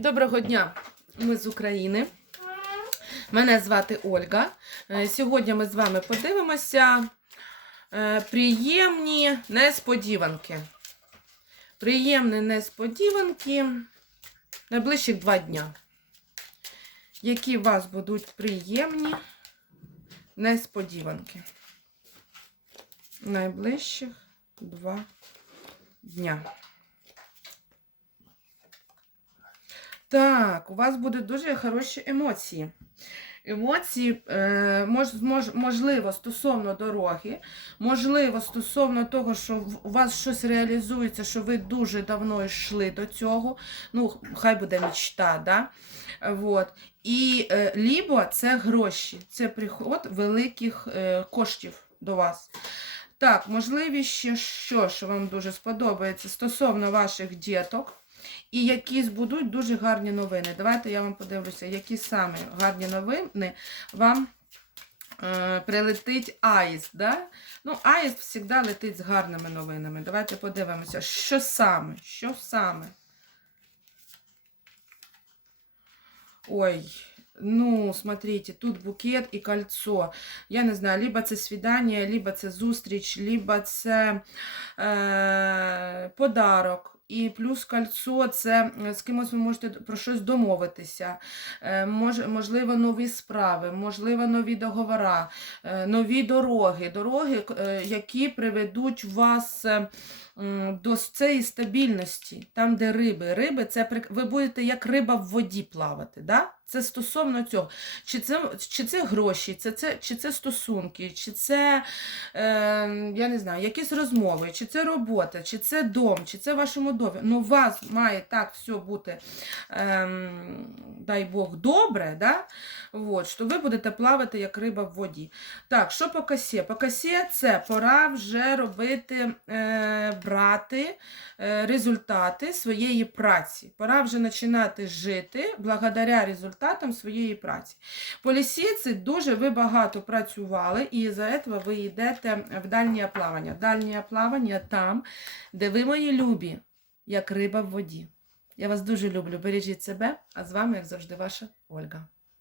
Доброго дня! Ми з України. Мене звати Ольга. Е, Сьогодні ми з вами подивимося е, приємні несподіванки. Приємні несподіванки найближчих два дня. Які у вас будуть приємні несподіванки? Найближчих два дня. Так, у вас будуть дуже хороші емоції. Емоції, е, мож, мож, можливо, стосовно дороги, можливо, стосовно того, що у вас щось реалізується, що ви дуже давно йшли до цього. Ну, хай буде мечта, да? Вот. І е, лібо це гроші, це приход великих е, коштів до вас. Так, можливість ще що, що вам дуже сподобається стосовно ваших діток. І якісь будуть дуже гарні новини. Давайте я вам подивлюся, які саме гарні новини вам е, прилетить Аїст. Да? Ну, Аїст завжди летить з гарними новинами. Давайте подивимося, що саме, що саме. Ой, ну, смотрите, тут букет і кольцо. Я не знаю, либо це свідання, либо це зустріч, либо це е, подарок. І плюс кольцо це е, з кимось ви можете про щось домовитися. Е, можливо, нові справи, можливо, нові договори, е, нові дороги, дороги, які приведуть вас до цієї стабільності, там, де риби. Риби це ви будете як риба в воді плавати. Да? Це стосовно цього. Чи це, чи це гроші, це, це, чи це стосунки, чи це е, я не знаю, якісь розмови, чи це робота, чи це дом, чи це в вашому домі. Ну, у вас має так все бути, ем, дай Бог, добре, да? От, що ви будете плавати як риба в воді. Так, що по касі? По касі це пора вже робити, е, брати е, результати своєї праці. Пора вже починати жити благодаря результатам своєї праці. Полісіці дуже ви багато працювали, і за це ви йдете в дальнє плавання. Дальнє плавання там, де ви мої любі, як риба в воді. Я вас дуже люблю. Бережіть себе, а з вами, як завжди, ваша Ольга.